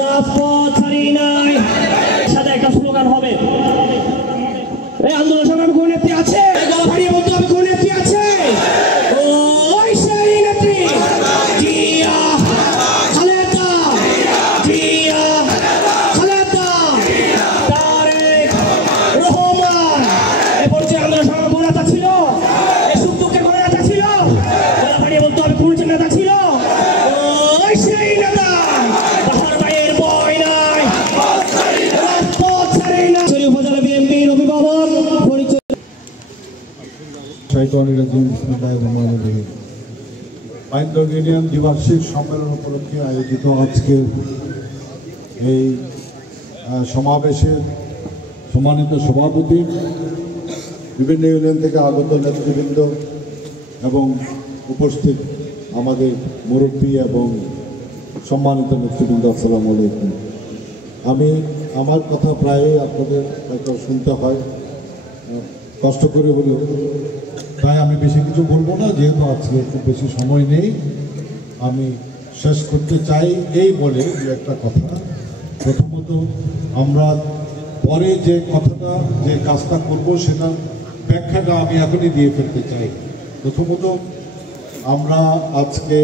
রাজপথ ছাড়ি নাই সাথে একটা স্লোগান হবে। এই আন্দোলন সংগ্রামে কোন নেত্রী আছে? গলা ফাড়িয়ে বলতে হবে কোন নেত্রী আছে? ওই সেই নেত্রী জিয়া খালেদা, জিয়া খালেদা, তারেক রহমান। এই পরিচয় আন্দোলন সংগ্রামে কোন নেতা ছিল? এই সুখ দুঃখে কোন নেতা ছিল? গলা ফাড়িয়ে বলতে হবে কোন নেতা ছিল? ওই সেই নেতা বাহার ভাইয়ের বয় নাই, রাজপথ ছাড়ি না। উপজেলা বিএনপির অভিভাবক পরিচয়। মাইন্ডগ ইউনিয়ন দ্বিবার্ষিক সম্মেলন উপলক্ষে আয়োজিত আজকের এই সমাবেশের সম্মানিত সভাপতি, বিভিন্ন ইউনিয়ন থেকে আগত নেতৃবৃন্দ এবং উপস্থিত আমাদের মুরব্বী এবং সম্মানিত নেতৃবৃন্দ, আসসালামু আলাইকুম। আমার কথা প্রায়ই আপনাদের হয়তো শুনতে হয়, কষ্ট করে হলেও, তাই আমি বেশি কিছু বলবো না, যেহেতু আজকে খুব বেশি সময় নেই। আমি শেষ করতে চাই এই বলে দু একটা কথা। প্রথমত, আমরা পরে যে কথাটা, যে কাজটা করব সেটার ব্যাখ্যাটা আমি এখনই দিয়ে ফেলতে চাই। প্রথমত, আমরা আজকে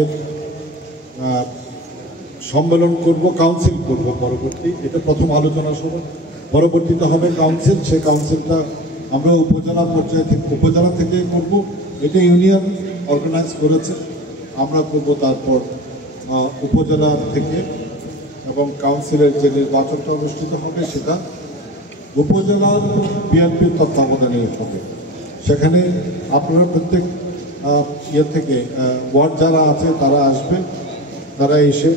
সম্মেলন করব, কাউন্সিল করব পরবর্তী, এটা প্রথম আলোচনা সভা। পরবর্তীতে হবে কাউন্সিল, সেই কাউন্সিলটা আমরা উপজেলা থেকে করব। এটা ইউনিয়ন অর্গানাইজ করেছে, আমরা করব। তারপর উপজেলা থেকে এবং কাউন্সিলের যে নির্বাচনটা অনুষ্ঠিত হবে সেটা উপজেলার বিএনপির তত্ত্বাবধানেই হবে। সেখানে আপনারা প্রত্যেক থেকে ওয়ার্ড যারা আছে তারা আসবে, তারা এসে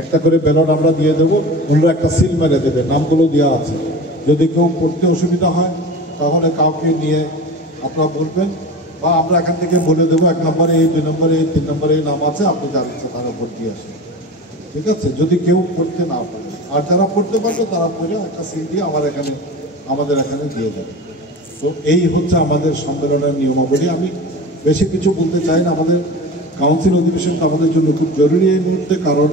একটা করে ব্যালট আমরা দিয়ে দেবো, ওনারা একটা সিল মেরে দেবে, নামগুলো দেওয়া আছে। যদি কেউ পড়তে অসুবিধা হয় তাহলে কাউকে নিয়ে আপনারা বলবেন, বা আমরা এখান থেকে বলে দেবো 1 নম্বরে এই, 2 নম্বরে এই, 3 নম্বরে এই নাম আছে, আপনি যার ইচ্ছা তারা ভোট দিয়ে আসেন। ঠিক আছে? যদি কেউ পড়তে না পারে, আর যারা পড়তে পারবে তারা পড়ে একটা সিল দিয়ে আমাদের এখানে দিয়ে দেবে। তো এই হচ্ছে আমাদের সম্মেলনের নিয়মাবলী। আমি বেশি কিছু বলতে চাই না। আমাদের কাউন্সিল অধিবেশনটা আমাদের জন্য খুব জরুরি এই মুহূর্তে, কারণ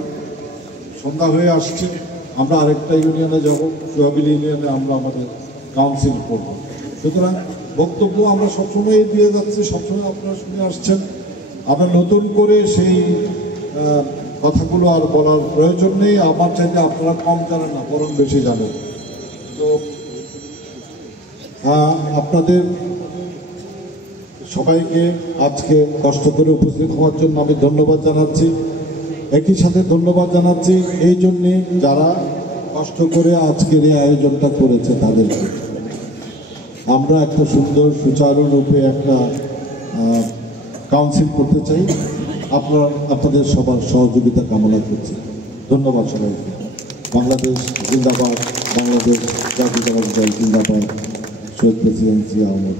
সন্ধ্যা হয়ে আসছে। আমরা আরেকটা ইউনিয়নে যাব, সোয়াবিল ইউনিয়নে আমরা আমাদের কাউন্সিল করব। সুতরাং বক্তব্য আমরা সবসময় দিয়ে যাচ্ছি, সবসময় আপনারা শুনে আসছেন। আমরা নতুন করে সেই কথাগুলো আর বলার প্রয়োজন নেই। আমার চাইতে আপনারা কম জানেন না, বরং বেশি জানেন। তো আপনাদের সবাইকে আজকে কষ্ট করে উপস্থিত হওয়ার জন্য আমি ধন্যবাদ জানাচ্ছি। একই সাথে ধন্যবাদ জানাচ্ছি এই জন্যে যারা কষ্ট করে আজকের এই আয়োজনটা করেছে তাদেরকে। আমরা একটা সুন্দর সুচারুরূপে একটা কাউন্সিল করতে চাই। আপনাদের সবার সহযোগিতা কামনা করছি। ধন্যবাদ সবাইকে। বাংলাদেশ জিন্দাবাদ, বাংলাদেশ জাতীয়তাবাদী দল জিন্দাবাদ, শহীদ প্রেসিডেন্ট জিয়া আহমেদ।